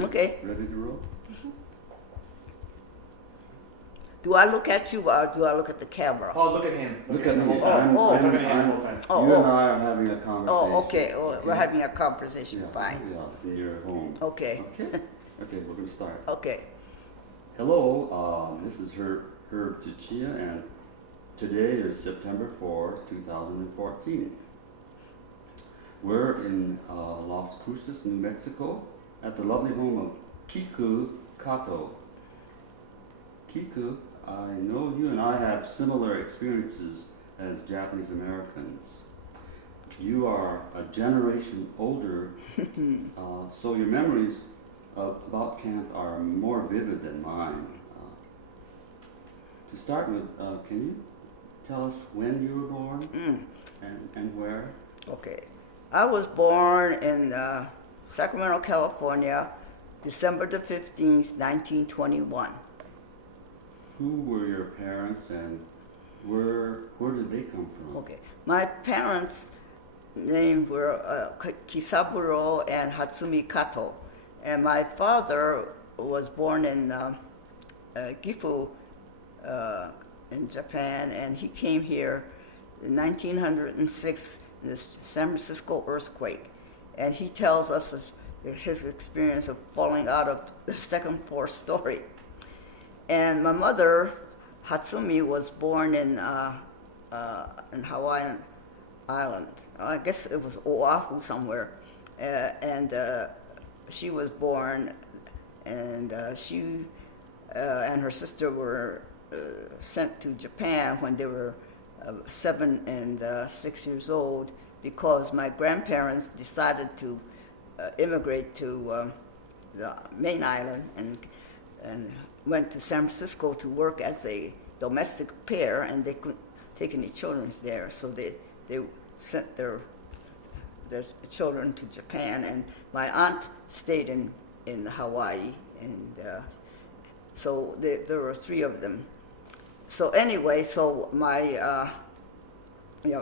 Okay. Ready to roll? Do I look at you or do I look at the camera? Oh, look at him. Look at him the me. whole time. Oh, Look at him the whole time. Oh, you oh. and I are having a conversation. Oh, okay. Oh, we're having a conversation. Yeah, Fine. yeah, in your home. Okay. Okay. Okay, we're gonna start. Okay. Hello, this is Herb Chichia, and today is September 4, 2014. We're in Las Cruces, New Mexico, at the lovely home of Kiku Kato. Kiku, I know you and I have similar experiences as Japanese Americans. You are a generation older, so your memories about camp are more vivid than mine. To start with, can you tell us when you were born and where? Okay. I was born in Sacramento, California, December the 15th, 1921. Who were your parents and where did they come from? Okay. My parents' names were Kisaburo and Hatsumi Kato. And my father was born in Gifu in Japan, and he came here in 1906 in the San Francisco earthquake. And he tells us of his experience of falling out of the second floor story. And my mother, Hatsumi, was born in Hawaiian Island. I guess it was Oahu somewhere. And she was born, and she and her sister were sent to Japan when they were 7 and 6 years old, because my grandparents decided to immigrate to the main island and went to San Francisco to work as a domestic pair, and they couldn't take any children there, so they sent their children to Japan, and my aunt stayed in Hawaii, and so there were 3 of them. So anyway, so my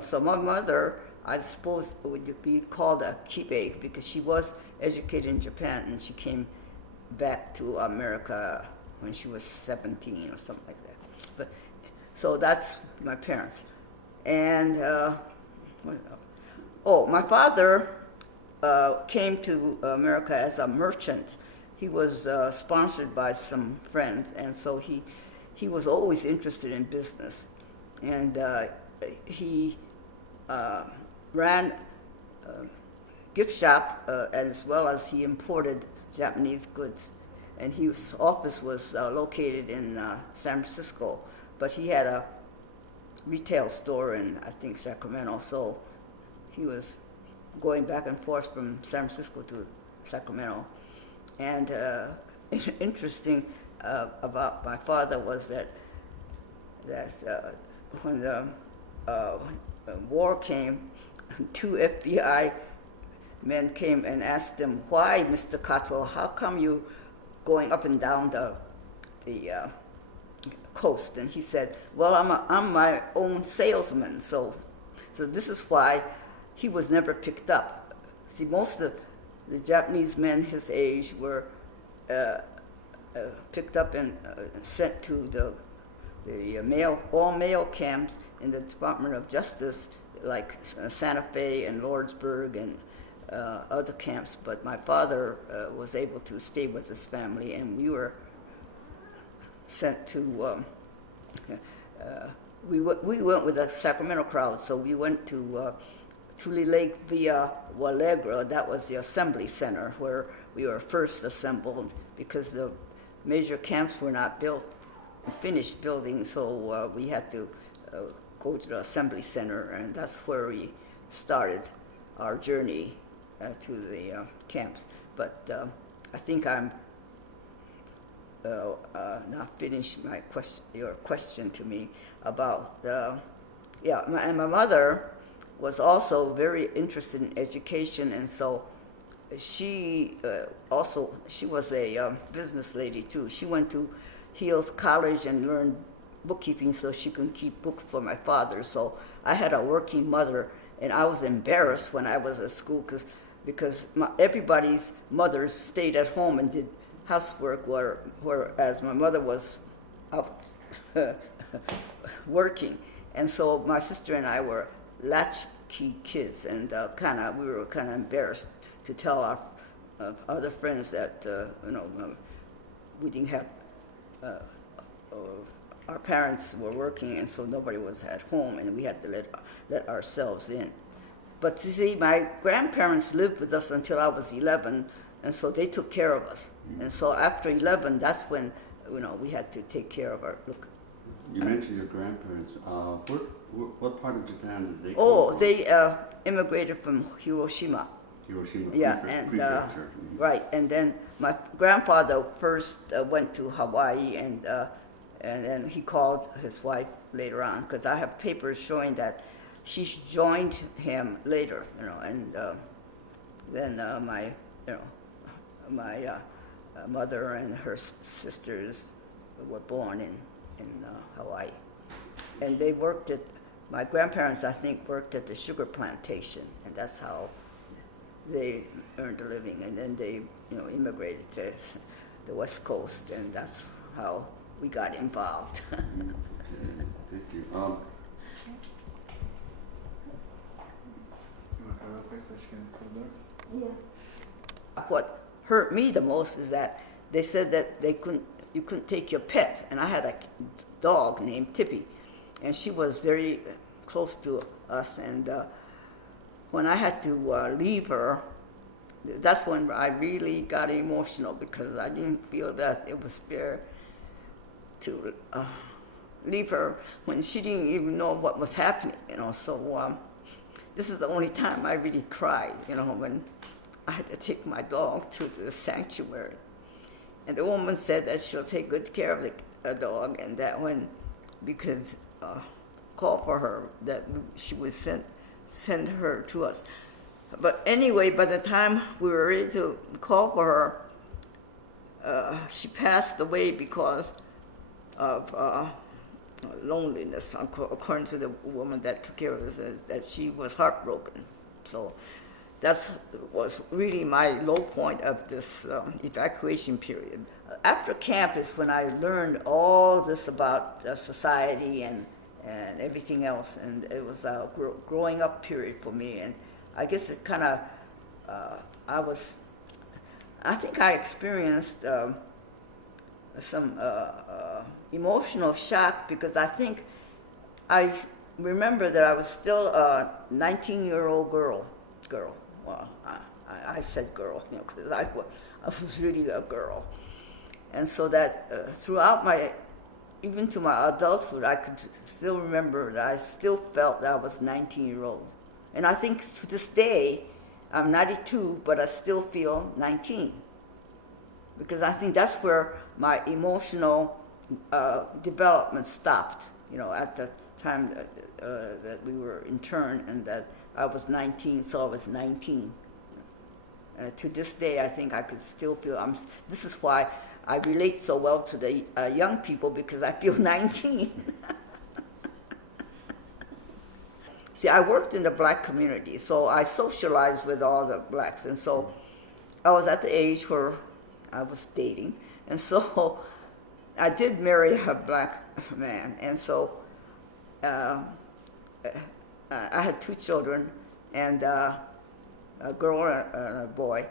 so my mother, I suppose, would be called a kibe because she was educated in Japan, and she came back to America when she was 17 or something like that. But so that's my parents. And my father came to America as a merchant. He was sponsored by some friends, and so he was always interested in business. And he ran a gift shop as well as he imported Japanese goods. And his office was located in San Francisco, but he had a retail store in, I think, Sacramento. So he was going back and forth from San Francisco to Sacramento. And interesting about my father was that when the war came, 2 FBI men came and asked him, "Why, Mr. Kato, how come you going up and down the coast?" And he said, "Well, I'm my own salesman, so this is why he was never picked up." See, most of the Japanese men his age were picked up and sent to the all male camps in the Department of Justice, like Santa Fe and Lordsburg and other camps. But my father was able to stay with his family, and we were sent to. We went with the Sacramento crowd, so we went to Tule Lake via Walegra. That was the assembly center where we were first assembled, because the major camps were not finished building, so we had to go to the assembly center, and that's where we started our journey to the camps. But I think I'm now finished your question to me about and my mother was also very interested in education, and so she was a business lady too. She went to Heels College and learned bookkeeping so she could keep books for my father. So I had a working mother, and I was embarrassed when I was at school because because everybody's mothers stayed at home and did housework, whereas my mother was out working. And so my sister and I were latchkey kids, and we were kind of embarrassed to tell our other friends that we didn't have our parents were working, and so nobody was at home, and we had to let ourselves in. But you see, my grandparents lived with us until I was 11, and so they took care of us. And so after 11, that's when we had to take care of our look. You mentioned your grandparents. What part of Japan did they come Oh, from? they immigrated from Hiroshima. Hiroshima. Yeah, Prefecture. right. And then my grandfather first went to Hawaii, and then he called his wife later on, because I have papers showing that she joined him later, and then my mother and her sisters were born in Hawaii, and they worked at. My grandparents, I think, worked at the sugar plantation, and that's how they earned a living. And then they, immigrated to the West Coast, and that's how we got involved. Okay, thank you. You want to go real quick so she can close the door? Yeah. What hurt me the most is that they said that you couldn't take your pet, and I had a dog named Tippy, and she was very close to us, and when I had to leave her, that's when I really got emotional, because I didn't feel that it was fair to leave her when she didn't even know what was happening, so this is the only time I really cried, when I had to take my dog to the sanctuary. And the woman said that she'll take good care of the dog, and that when we could call for her, that she would send her to us. But anyway, by the time we were ready to call for her, she passed away because of loneliness, according to the woman that took care of us, that she was heartbroken. So that was really my low point of this evacuation period. After camp is when I learned all this about society and everything else, and it was a growing up period for me. And I guess it kind of, I think I experienced some emotional shock, because I think I remember that I was still a 19-year-old girl. Well, I said girl, because I was really a girl. And so that throughout even to my adulthood, I could still remember that I still felt that I was 19-year-old. And I think to this day, I'm 92, but I still feel 19. Because I think that's where my emotional development stopped, at the time that we were interned, and that I was 19, so I was 19. To this day, I think I could still feel, this is why I relate so well to the young people, because I feel 19. See, I worked in the black community, so I socialized with all the blacks, and so I was at the age where I was dating, and so I did marry a black man, and so I had 2 children, and a girl and a boy,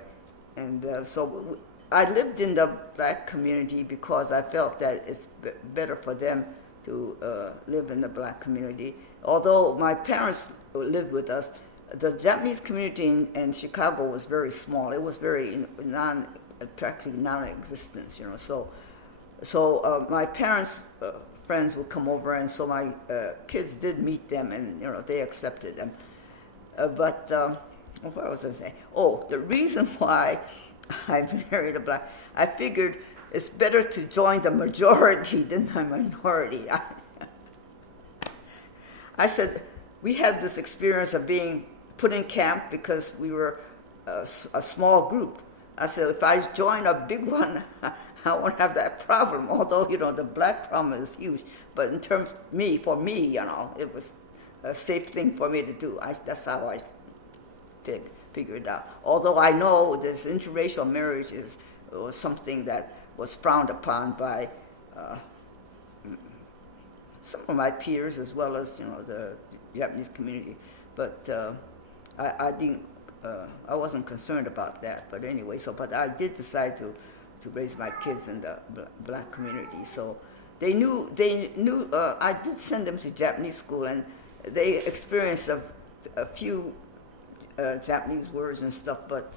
and so I lived in the black community because I felt that it's better for them to live in the black community. Although my parents lived with us, the Japanese community in Chicago was very small. It was very practically non-existent, So my parents' friends would come over, and so my kids did meet them, and they accepted them. But what was I saying? Oh, the reason why I married a black, I figured it's better to join the majority than the minority. I said, we had this experience of being put in camp because we were a small group. I said, if I join a big one, I won't have that problem, although, the black problem is huge. But in terms of for me, it was a safe thing for me to do. That's how I figure it out. Although I know this interracial marriage was something that was frowned upon by some of my peers as well as the Japanese community, but I didn't. I wasn't concerned about that. But anyway, but I did decide to raise my kids in the black community. So they knew. I did send them to Japanese school, and they experienced a few Japanese words and stuff. But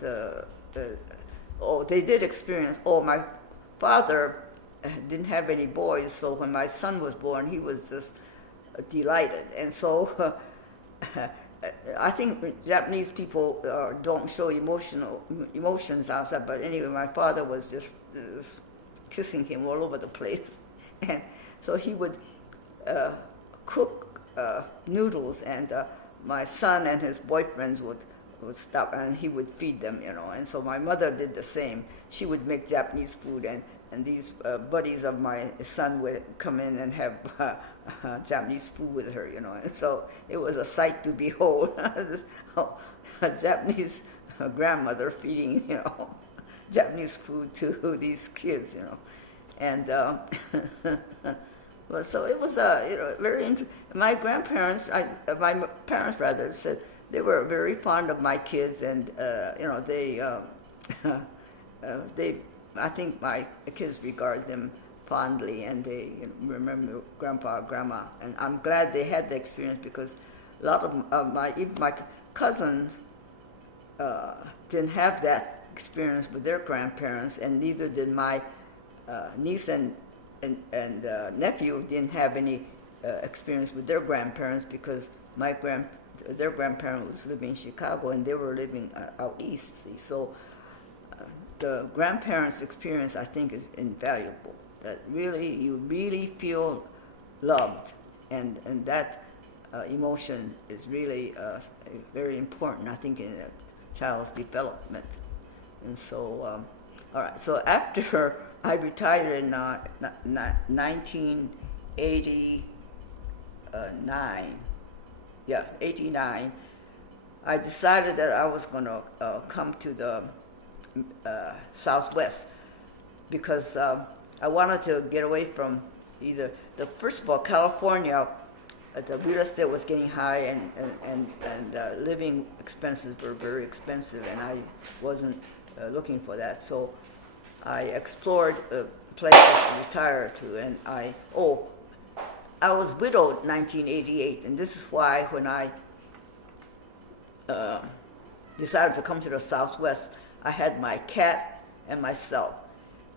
they did experience. My father didn't have any boys, so when my son was born, he was just delighted. And so I think Japanese people don't show emotions outside, but anyway, my father was just kissing him all over the place. And so he would cook noodles, and my son and his boyfriends would stop, and he would feed them, And so my mother did the same. She would make Japanese food, and these buddies of my son would come in and have Japanese food with her, And so it was a sight to behold. A Japanese grandmother feeding, Japanese food to these kids, And well, so it was very interesting. My grandparents, my parents rather, said they were very fond of my kids, and they. I think my kids regard them fondly, and they remember grandpa, grandma, and I'm glad they had the experience, because a lot of my cousins didn't have that experience with their grandparents, and neither did my niece and nephew didn't have any experience with their grandparents, because their grandparent was living in Chicago and they were living out east. See? So the grandparents' experience, I think, is invaluable. That you really feel loved, and that emotion is really very important, I think, in a child's development. And so, all right. So after I retired in 1989, yes, 89, I decided that I was going to come to the Southwest, because I wanted to get away from first of all, California, the real estate was getting high, and living expenses were very expensive, and I wasn't looking for that. So I explored places to retire to, and I was widowed in 1988, and this is why when I decided to come to the Southwest, I had my cat and myself.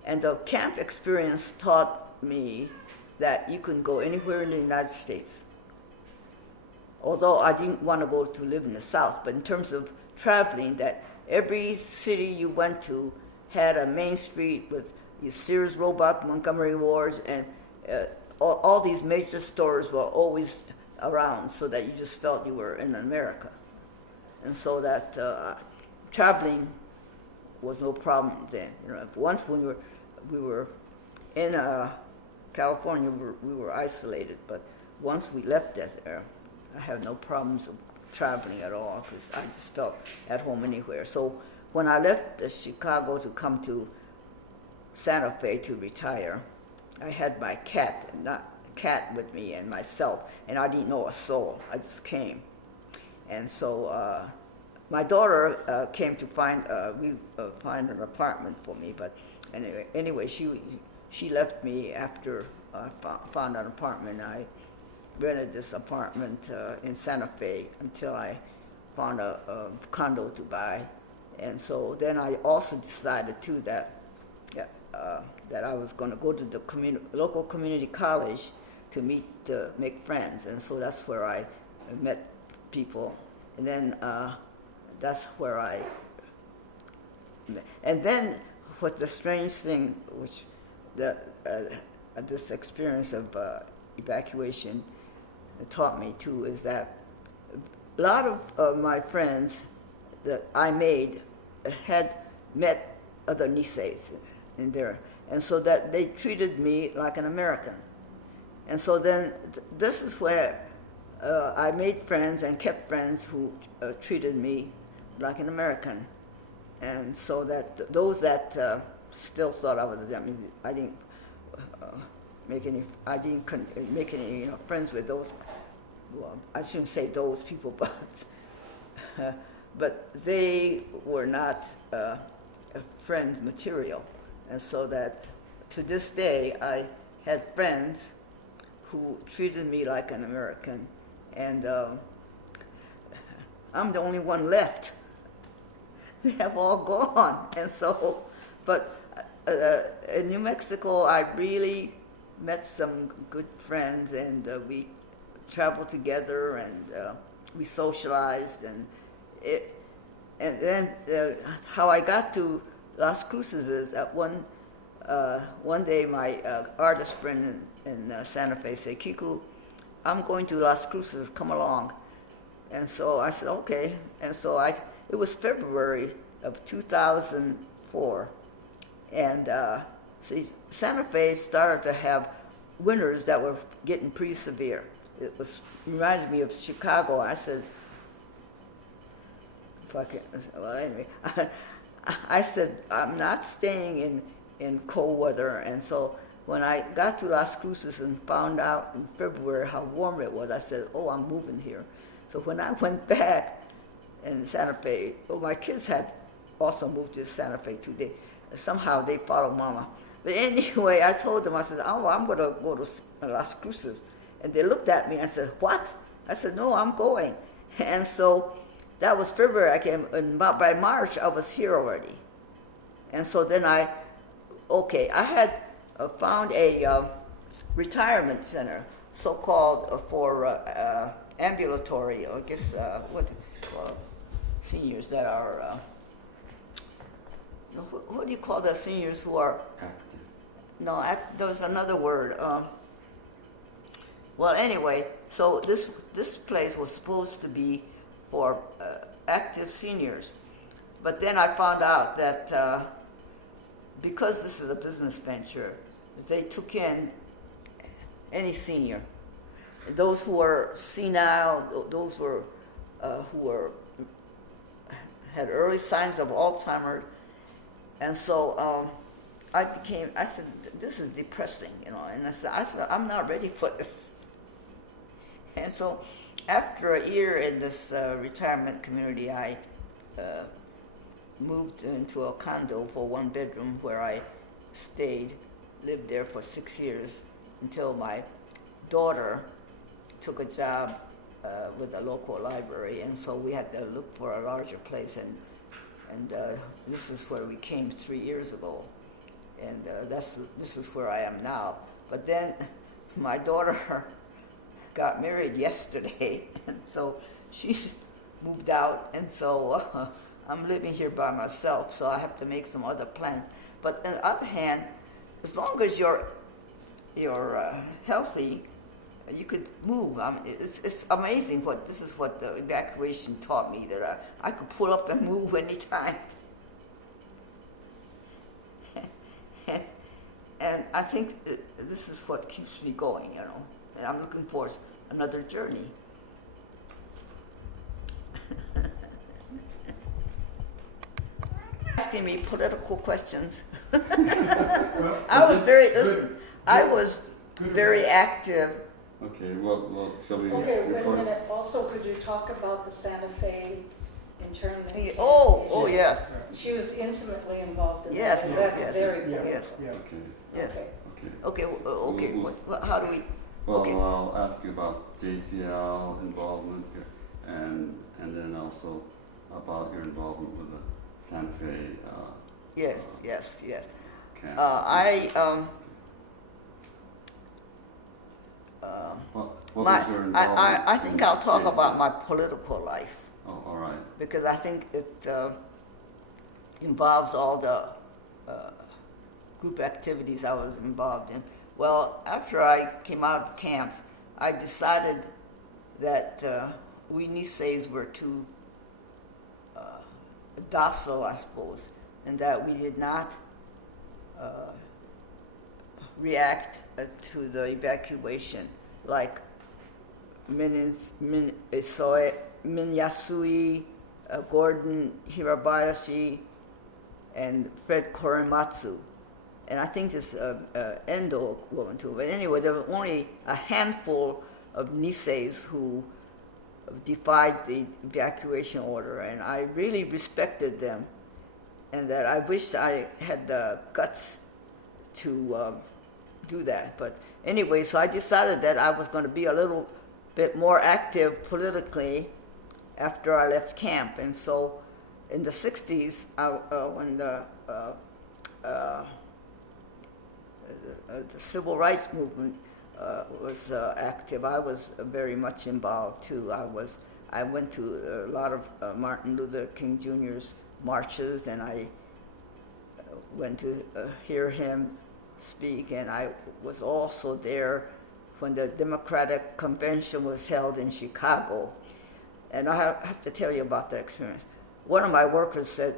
And the camp experience taught me that you can go anywhere in the United States. Although I didn't want to go to live in the South, but in terms of traveling, that every city you went to had a main street with Sears, Roebuck, Montgomery Wards, and all these major stores were always around, so that you just felt you were in America. And so that traveling was no problem then. Once when we were in California, we were isolated, but once we left there, I had no problems of traveling at all, because I just felt at home anywhere. So when I left Chicago to come to Santa Fe to retire, I had my cat with me and myself, and I didn't know a soul. I just came. And so my daughter came to find an apartment for me, but anyway, she left me after I found an apartment. I rented this apartment in Santa Fe until I found a condo to buy. And so then I also decided too that I was going to go to the local community college to make friends, and so that's where I met people, and then that's where and then what the strange thing, which this experience of evacuation taught me too, is that a lot of my friends that I made had met other Niseis in there, and so that they treated me like an American. And so then this is where I made friends and kept friends who treated me like an American. And so that those that still thought I was, I mean, I didn't make any, make any, friends with those. Well, I shouldn't say those people, but they were not friends material, and so that to this day I had friends who treated me like an American, and I'm the only one left. They have all gone, and so, but in New Mexico, I really met some good friends, and we traveled together, and we socialized, and then how I got to Las Cruces is at one day my artist friend in Santa Fe said, "Kiku, I'm going to Las Cruces, come along." And so I said, okay. And so it was February of 2004. And see, Santa Fe started to have winters that were getting pretty severe. It reminded me of Chicago. I said, well, anyway, I said, I'm not staying in cold weather. And so when I got to Las Cruces and found out in February how warm it was, I said, oh, I'm moving here. So when I went back in Santa Fe, my kids had also moved to Santa Fe too. Somehow they followed Mama. But anyway, I told them, I said, oh, I'm going to go to Las Cruces. And they looked at me and said, what? I said, no, I'm going. And so that was February. I came, and by March, I was here already. And so then I had found a retirement center, so-called for ambulatory, I guess, seniors that are, what do you call the seniors who are? Active. No, there's another word. Well, anyway, so this place was supposed to be for active seniors. But then I found out that because this is a business venture, they took in any senior. Those who were senile, those who had early signs of Alzheimer's. And so I said, this is depressing, and I said, I'm not ready for this. And so after a year in this retirement community, I moved into a condo for 1 bedroom where I lived there for 6 years until my daughter took a job with a local library, and so we had to look for a larger place, and this is where we came 3 years ago, and this is where I am now. But then my daughter got married yesterday, and so she moved out, and so I'm living here by myself, so I have to make some other plans. But on the other hand, as long as you're healthy, you could move. It's amazing this is what the evacuation taught me, that I could pull up and move anytime. And I think this is what keeps me going, and I'm looking for another journey. Asking me political questions. I was very active. Okay, well, shall we Okay, wait a record? minute. Also, could you talk about the Santa Fe internment? Oh, yes. She was intimately involved in Yes, that. yes, That's very yeah, critical. yeah. Okay, Yes. Okay. Okay. We'll- How do we? well, Okay. I'll ask you about JCL involvement here, and then also about your involvement with the Santa Fe Yes. camp. What was your involvement? I think I'll talk in about JCL? my political life, Oh, all right. because I think it involves all the group activities I was involved in. Well, after I came out of camp, I decided that we Niseis were too docile, I suppose, and that we did not react to the evacuation like Minyasui, Gordon Hirabayashi, and Fred Korematsu. And I think this Endo woman too. But anyway, there were only a handful of Niseis who defied the evacuation order, and I really respected them, and that I wished I had the guts to do that. But anyway, so I decided that I was going to be a little bit more active politically after I left camp. And so in the 60s, when the civil rights movement was active, I was very much involved too. I went to a lot of Martin Luther King Jr.'s marches, and I went to hear him speak, and I was also there when the Democratic Convention was held in Chicago. And I have to tell you about that experience. One of my workers said,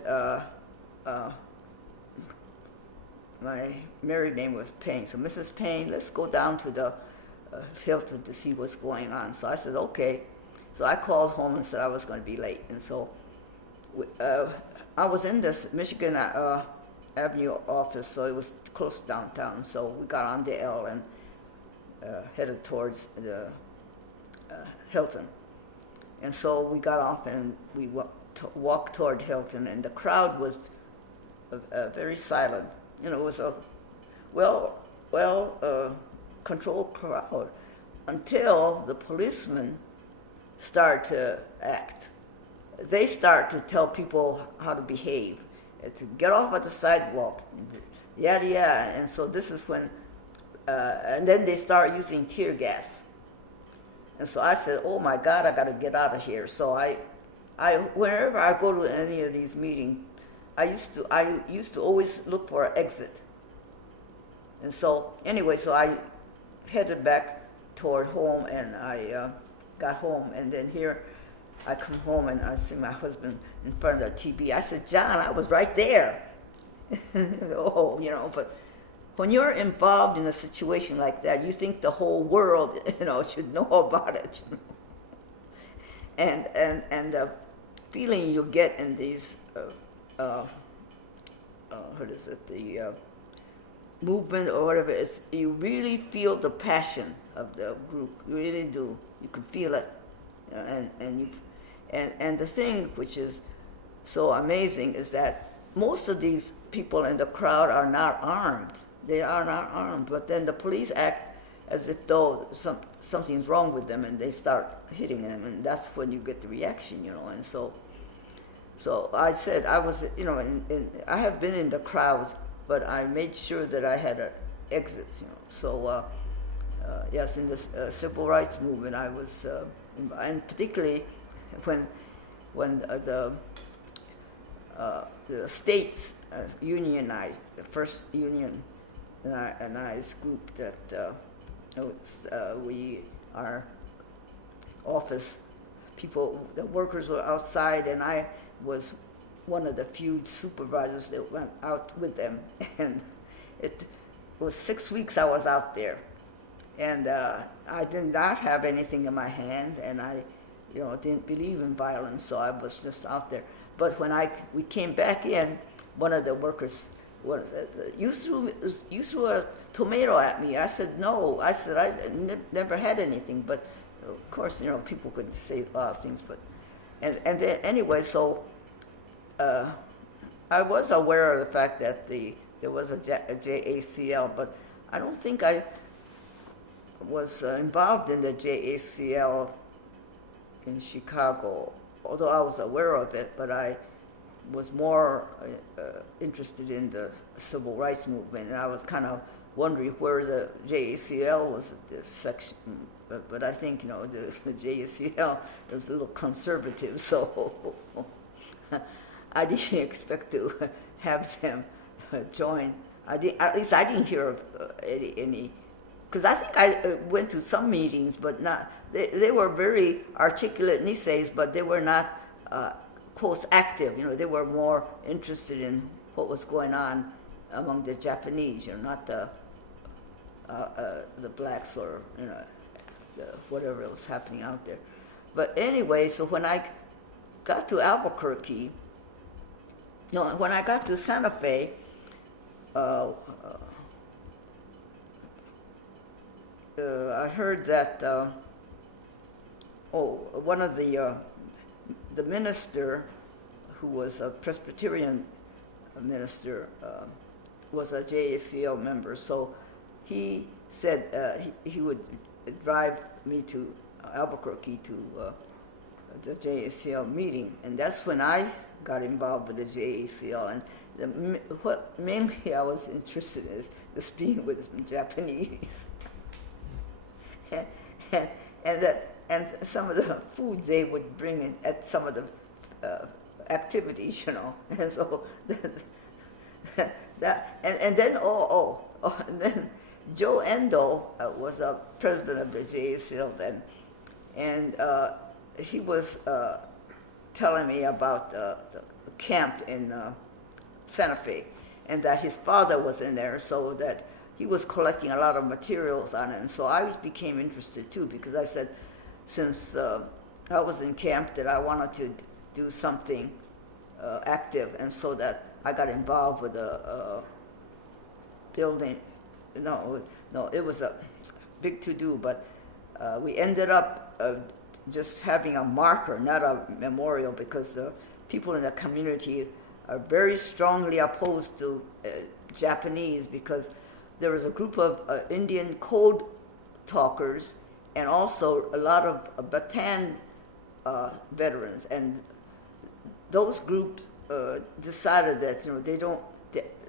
my married name was Payne, so Mrs. Payne, let's go down to the Hilton to see what's going on. So I said, okay. So I called home and said I was going to be late. And so I was in this Michigan Avenue office, so it was close to downtown. So we got on the L and headed towards the Hilton. And so we got off and we walked toward Hilton, and the crowd was very silent. You know, it was a controlled crowd until the policemen start to act. They start to tell people how to behave, to get off at the sidewalk, yada yada. And so this is when, and then they start using tear gas. And so I said, oh my God, I got to get out of here. So I whenever I go to any of these meetings, I used to always look for an exit. And so anyway, so I headed back toward home, and I got home, and then here I come home and I see my husband in front of the TV. I said, John, I was right there. Oh, you know, but when you're involved in a situation like that, you think the whole world, you know, should know about it. You know? And the feeling you get in these, what is it, the movement or whatever, is you really feel the passion of the group. You really do. You can feel it, you know, and the thing which is so amazing is that most of these people in the crowd are not armed. They are not armed, but then the police act as if though something's wrong with them, and they start hitting them, and that's when you get the reaction, you know. And so I said I was, you know, I have been in the crowds, but I made sure that I had an exit, you know. So yes, in the civil rights movement, I was, and particularly when the states unionized, the first unionized group that we, our office people, the workers were outside, and I was one of the few supervisors that went out with them. And it was 6 weeks I was out there, and I did not have anything in my hand, and I, you know, didn't believe in violence, so I was just out there. But when we came back in, one of the workers was, you threw a tomato at me. I said, no. I said, I never had anything. But of course, you know, people could say a lot of things. But and then anyway, so I was aware of the fact that there was a JACL, but I don't think I was involved in the JACL in Chicago, although I was aware of it, but I was more interested in the civil rights movement, and I was kind of wondering where the JACL was at this section. But I think, you know, the JACL is a little conservative, so I didn't expect to have them join. At least I didn't hear of any, because I think I went to some meetings, but not. They were very articulate Niseis, but they were not quote active. You know, they were more interested in what was going on among the Japanese. You know, not the blacks or, you know, whatever was happening out there. But anyway, so when I got to Albuquerque, no, when I got to Santa Fe, I heard that one of the minister, who was a Presbyterian minister, was a JACL member. So he said he would drive me to Albuquerque to the JACL meeting, and that's when I got involved with the JACL. And what mainly I was interested in is just being with Japanese. and some of the food they would bring in at some of the activities, and so and then and then Joe Endo was a president of the JACL then, and he was telling me about the camp in Santa Fe, and that his father was in there, so that he was collecting a lot of materials on it. And so I became interested too, because I said, since I was in camp, that I wanted to do something active, and so that I got involved with a building. No, it was a big to-do, but we ended up just having a marker, not a memorial, because people in the community are very strongly opposed to Japanese, because there was a group of Indian code talkers and also a lot of Bataan veterans, and those groups decided that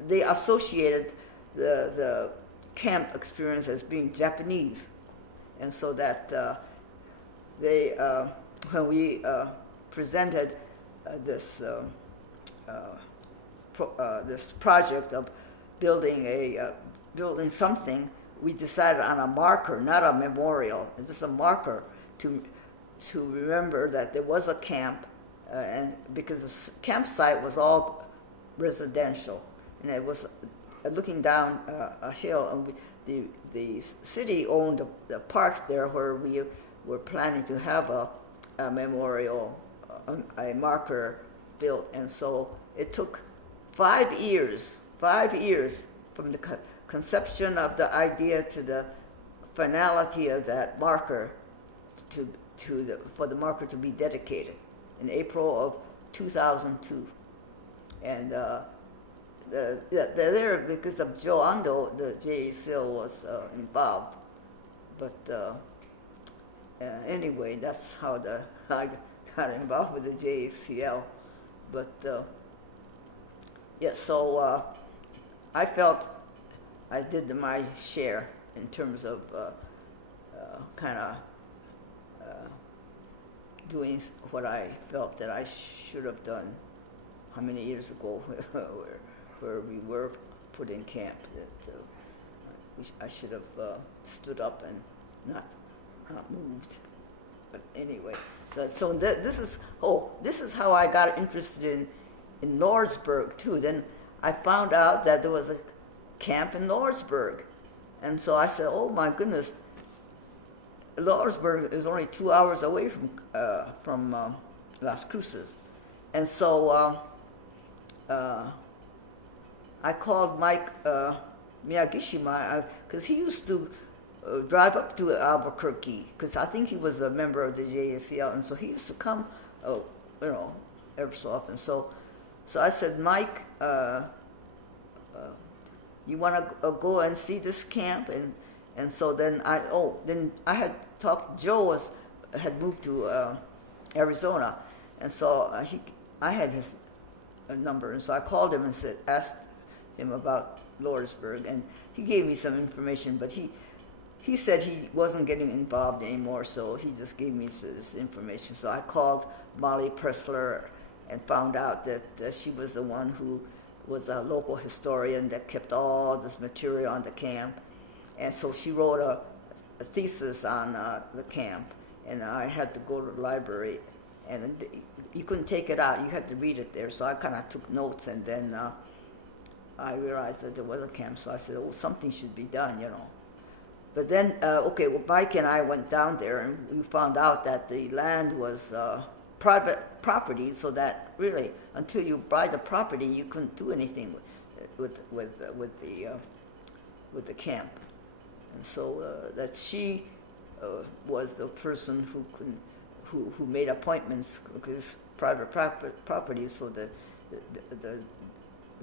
they associated the camp experience as being Japanese, and so that they when we presented this project of building something, we decided on a marker, not a memorial, just a marker to remember that there was a camp, and because the campsite was all residential, and it was looking down a hill, and the city owned the park there where we were planning to have a memorial, a marker built, and so it took 5 years from the conception of the idea to the finality of that marker for the marker to be dedicated in April of 2002. And there, because of Joe Ando, the JACL was involved. But anyway, that's how I got involved with the JACL. But so I felt I did my share in terms of kind of doing what I felt that I should have done how many years ago where we were put in camp, that I should have stood up and not moved. But anyway, so this is how I got interested in Lordsburg too. Then I found out that there was a camp in Lordsburg, and so I said, "Oh my goodness, Lordsburg is only 2 hours away from Las Cruces," and so I called Mike Miyagishima, because he used to drive up to Albuquerque, because I think he was a member of the JACL, and so he used to come, every so often. So I said, "Mike, you want to go and see this camp?" And so then I had talked. Joe had moved to Arizona, and so I had his number, and so I called him and asked him about Lordsburg, and he gave me some information, but he said he wasn't getting involved anymore, so he just gave me this information. So I called Molly Pressler and found out that she was the one who was a local historian that kept all this material on the camp. And so she wrote a thesis on the camp, and I had to go to the library, and you couldn't take it out. You had to read it there. So I kind of took notes, and then I realized that there was a camp, so I said, something should be done, But then, Mike and I went down there, and we found out that the land was private property, so that really until you buy the property, you couldn't do anything with the camp. And so that she was the person who made appointments because private property, so that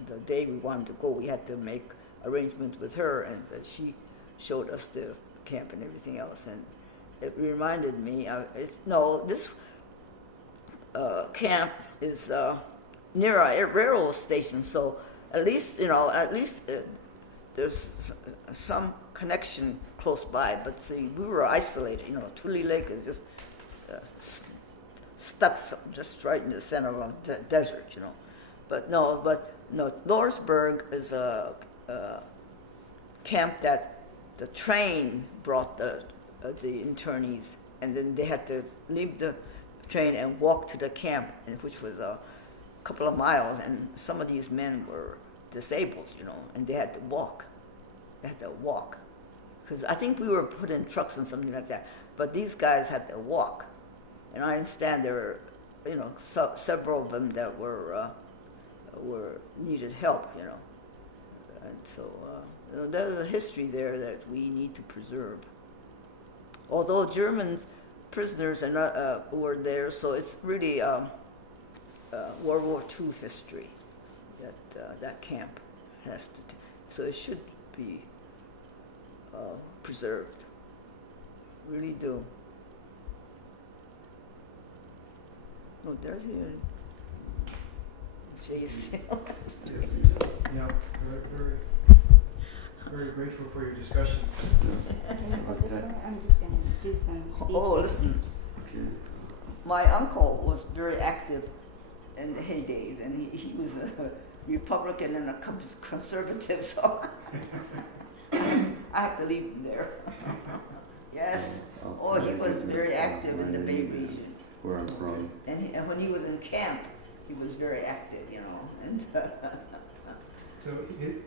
the day we wanted to go, we had to make arrangements with her, and she showed us the camp and everything else. And it reminded me, this camp is near a railroad station, so at least there's some connection close by. But see, we were isolated. Tule Lake is just stuck just right in the center of the desert. But no, Lawrenceburg is a camp that the train brought the internees, and then they had to leave the train and walk to the camp, which was a couple of miles. And some of these men were disabled, and they had to walk. Because I think we were put in trucks and something like that, but these guys had to walk. And I understand there were, several of them that were needed help, and so there's a history there that we need to preserve. Although German prisoners were there, so it's really World War II history that camp has to. So it should be preserved. Really do. No, there's here. Yes. Yeah, very, very grateful for your discussion. I'm just going to do some. Oh, listen. Okay. My uncle was very active in the heydays, and he was a Republican and a conservative, so I have to leave him there. Yes. Oh, he was very active in the Bay region. Where I'm from. And when he was in camp, he was very active, And So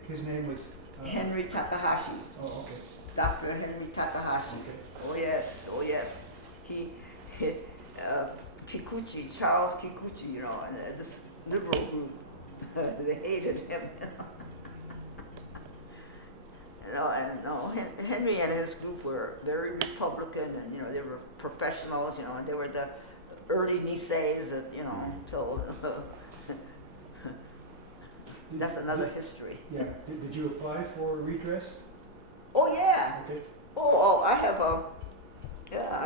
his name was? Henry Takahashi. Oh, okay. Dr. Henry Takahashi. Okay. Oh yes. He Kikuchi, Charles Kikuchi, and this liberal group, they hated him. Henry and his group were very Republican, and they were professionals, and they were the early Niseis, so that's another history. Yeah. Did you apply for redress? Oh yeah. Okay. Oh, I have I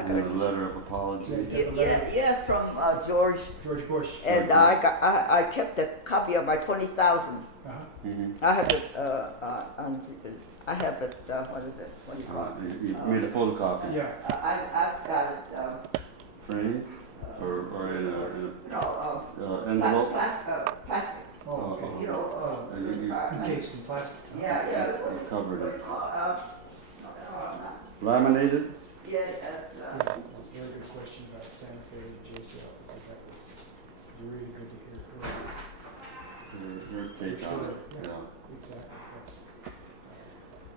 got And a letter of apology. Yeah, from George Bush. And I kept a copy of my 20,000. Uh-huh. Mm-hmm. I have it. I have it. What is it? What do you call it? You made a photocopy. Yeah. I've got it. Frame or in a Plastic. envelope. Plastic. Oh, okay. Encased in plastic. Huh? Yeah. You covered it. Not- Laminated. Yeah, that's. That's a very good question about Santa Fe JCL, because that was really good to hear earlier. Your take on it. Yeah. Yeah. Exactly. That's.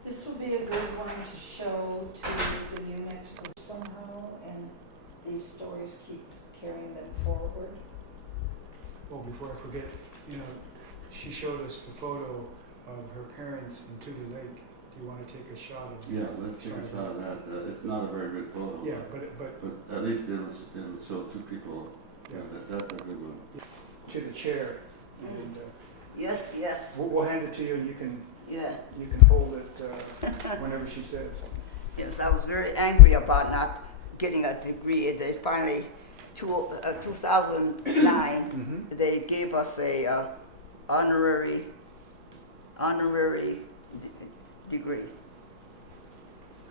This would be a good one to show to the units somehow, and these stories keep carrying them forward. Oh, before I forget, she showed us the photo of her parents in Tule Lake. Do you want to take a shot of? Yeah, let's take a shot of that. It's not a very good photo. Yeah, but But at least it'll show two people. Yeah. That's a good one. to the chair, and Yes. we'll hand it to you, and you can Yeah. hold it whenever she says. Yes, I was very angry about not getting a degree. They finally, 2009, Mm-hmm. they gave us a honorary degree.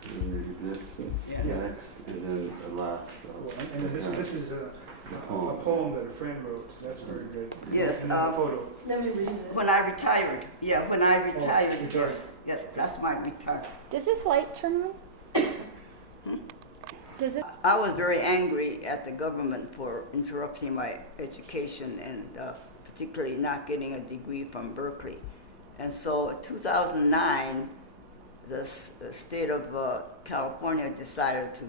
And maybe this Yeah. next, and then the last. And this is a poem that a friend wrote. So that's very good. Yes, And then the photo. Let me read it. When I retired, retired. yes, that's my retirement. Does this light turn on? Does it? I was very angry at the government for interrupting my education and particularly not getting a degree from Berkeley. And so in 2009, the state of California decided to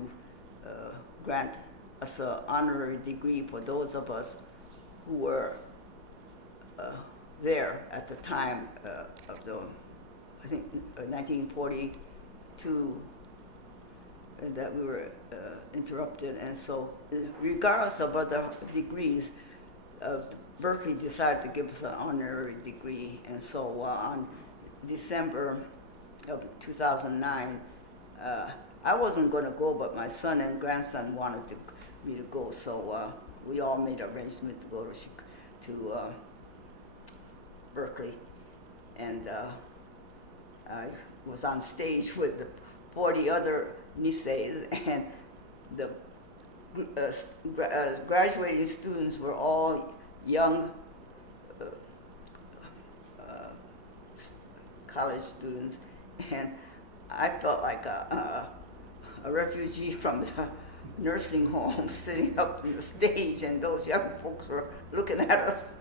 grant us an honorary degree for those of us who were there at the time of the, I think, 1942, that we were interrupted. And so regardless of other degrees, Berkeley decided to give us an honorary degree. And so on December of 2009, I wasn't going to go, but my son and grandson wanted me to go. So we all made arrangements to go to Berkeley. And I was on stage with the 40 other Niseis, and the graduating students were all young college students, and I felt like a refugee from the nursing home sitting up on the stage, and those young folks were looking at us.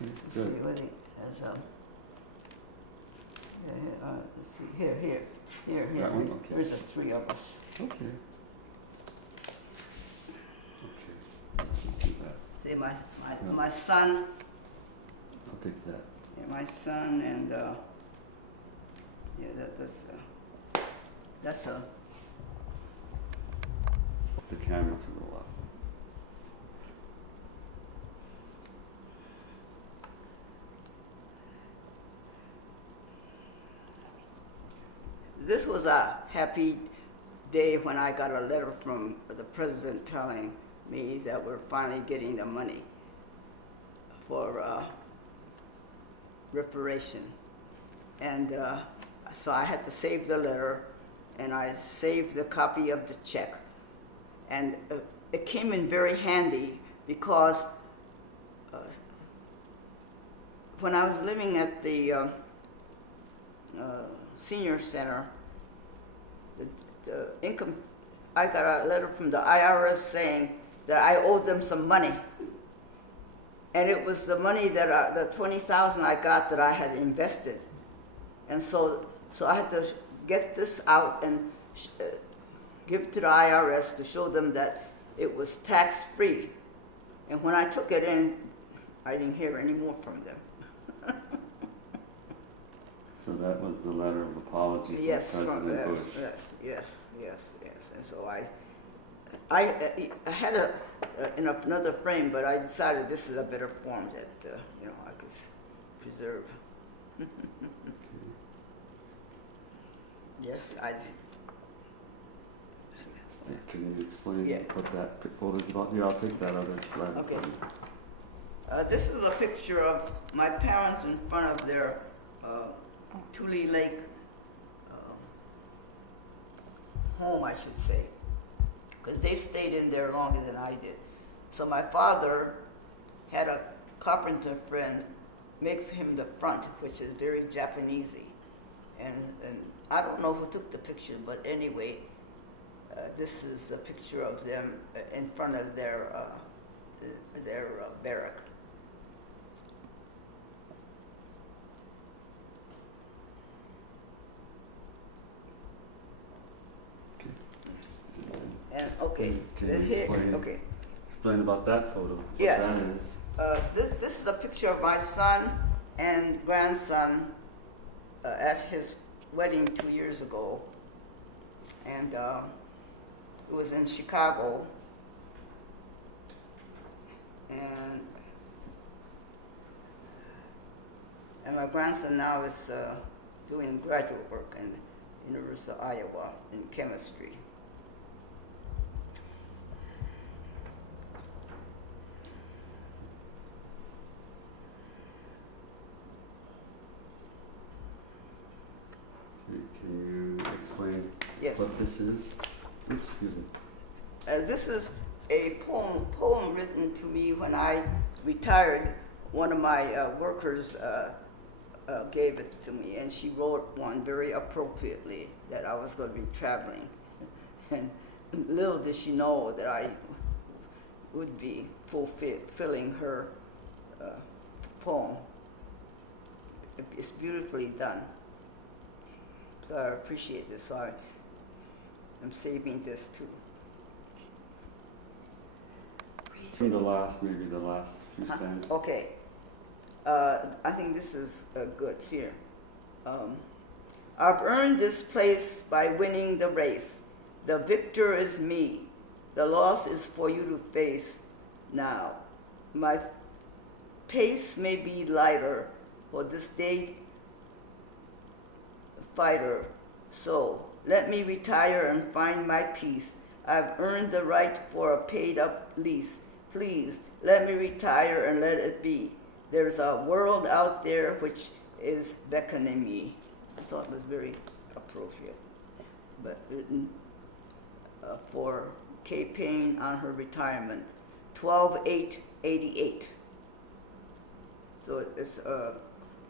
Let's see, Good. what let's see, here. That one? Okay. There's the three of us. Okay. Okay. I'll do that. See, my son, I'll take that. yeah, my son, and yeah, that's a. The camera to the left. This was a happy day when I got a letter from the president telling me that we're finally getting the money for reparation. And so I had to save the letter, and I saved the copy of the check. And it came in very handy because when I was living at the senior center, the income, I got a letter from the IRS saying that I owed them some money. And it was the money that the $20,000 I got that I had invested. And so I had to get this out and give it to the IRS to show them that it was tax-free. And when I took it in, I didn't hear any more from them. So that was the letter of apology from Yes, President Bush. yes. And so I had in another frame, but I decided this is a better form that I could preserve. Yes, Can you explain Yeah. what that photo is about? Here, I'll take that other slide. Okay. This is a picture of my parents in front of their Tule Lake home, I should say, because they stayed in there longer than I did. So my father had a carpenter friend make him the front, which is very Japanesey. And I don't know who took the picture, but anyway, this is a picture of them in front of their barrack. And okay, Can then you here, explain? okay. Explain about that photo. What Yes. that is. This is a picture of my son and grandson at his wedding 2 years ago, and it was in Chicago, and my grandson now is doing graduate work in the University of Iowa in chemistry. Can you explain Yes. what this is? Oops, excuse me. This is a poem written to me when I retired. One of my workers gave it to me, and she wrote one very appropriately that I was going to be traveling. And little did she know that I would be fulfilling her poem. It's beautifully done. So I appreciate this. So I'm saving this too. Maybe the last few stanzas. Okay. I think this is good here. I've earned this place by winning the race. The victor is me. The loss is for you to face now. My pace may be lighter for this day fighter. So let me retire and find my peace. I've earned the right for a paid up lease. Please let me retire and let it be. There's a world out there which is beckoning me. I thought it was very appropriate, but written for Kay Payne on her retirement, 12/8/88. So it's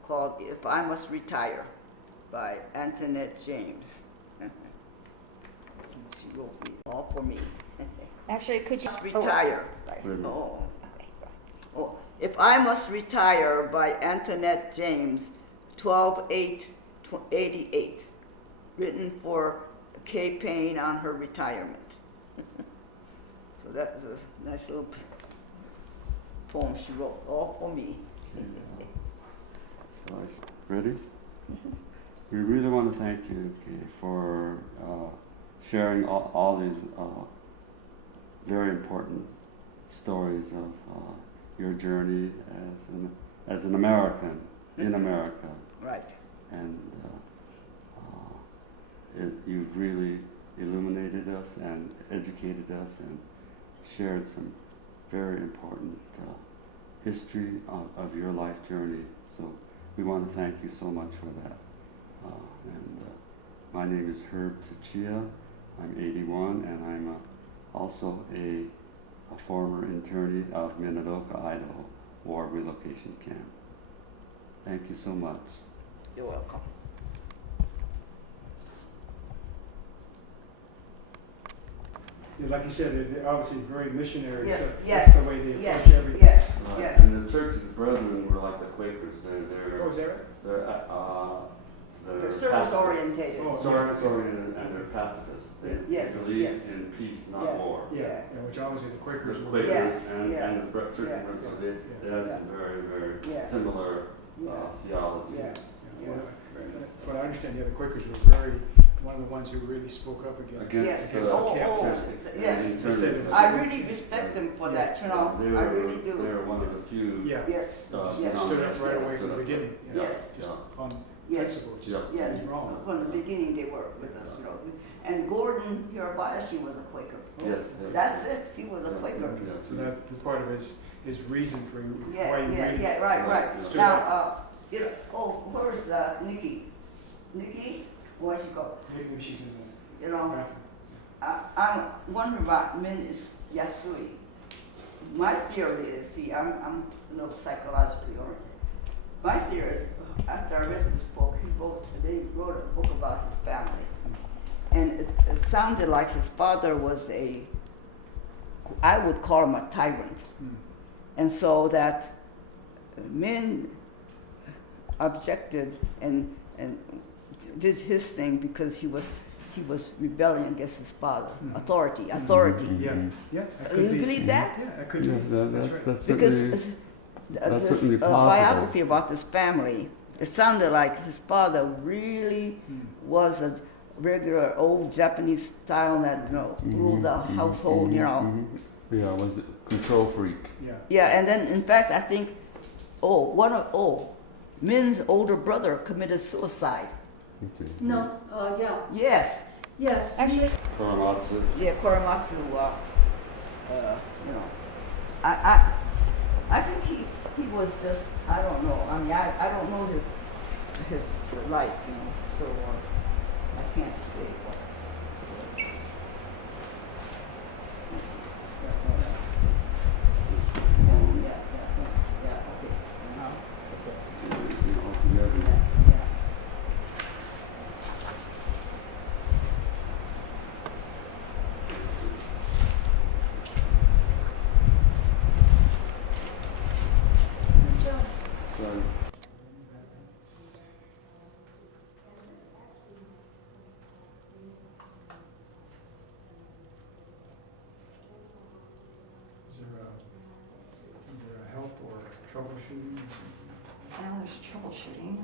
called If I Must Retire by Antoinette James. She wrote me, all for me. Actually, could you Must retire. Sorry. Wait a minute. Oh. Okay, go ahead. Oh, If I Must Retire by Antoinette James, 12/8/88. Written for Kay Payne on her retirement. So that's a nice little poem she wrote, all for me. So ready? We really want to thank you, Kay, for sharing all these very important stories of your journey as an American in America, Right. and you've really illuminated us and educated us and shared some very important history of your life journey. So we want to thank you so much for that. My name is Herb Tachia. I'm 81, and I'm also a former internee of Minidoka, Idaho War Relocation Camp. Thank you so much. You're welcome. Yeah, like you said, they're obviously very missionary, Yes, so yes, that's the way they Yes, approach everything. yes, Right. yes. And the Church of the Brethren were like the Quakers. Oh, is that right? They're They're service orientated. Oh, Service oriented, and they're pacifists. They Yes, believe yes. in peace, not Yes. war. Yeah, Yeah. yeah, which obviously the The Quakers were. Quakers Yeah, and, yeah, and the Church of yeah, the Brethren, they have some very, very Yeah. similar Yeah. theology. Yeah. Yeah, well, Yes. but I understand, yeah, the Quakers were one of the ones who really spoke up against. Against Yes. the Oh, captures yes. and They said it internment. was- I really respect them for that, you know. They I were- really They do. were one of the few. Yeah. Yes, Just yes, stood up right yes, away from the beginning. yeah. Yes. Just on yes, principle, just Yeah. yes. wrong. From the beginning, they were with us, you know. And Gordon Hirabayashi was a Quaker. Yes. yes. That's it. He was a Yeah, Quaker. yeah. So that was part of his reason for Yeah, why he yeah, really yeah, right. stood Now, up. you know, oh, where's Nikki? Nikki, where'd she go? Maybe she's in You the know, bathroom. I'm wondering about Min Yasui. My theory is, see, I'm a little psychologically oriented. My theory is, after I read this book, they wrote a book about his family. And it sounded like his father was I would call him a tyrant. And so that Min objected and did his thing because he was rebelling against his father. Authority. Yeah, yeah. that could You be. believe that? Yeah, that could Yeah, be. That's right. that's Because certainly- that's this certainly possible. biography about this family, it sounded like his father really was a regular old Japanese style that ruled the household, you know. Yeah, was it control freak? Yeah. Yeah, and then in fact I think, Min's older brother committed suicide. Okay. No, yeah, Yes, yes. Actually, Korematsu. yeah, Korematsu. I think he was just, I don't know. I mean, I don't know his life, so I can't say what. Yeah, okay. Altogether. Good job. So, troubleshooting. Now there's troubleshooting.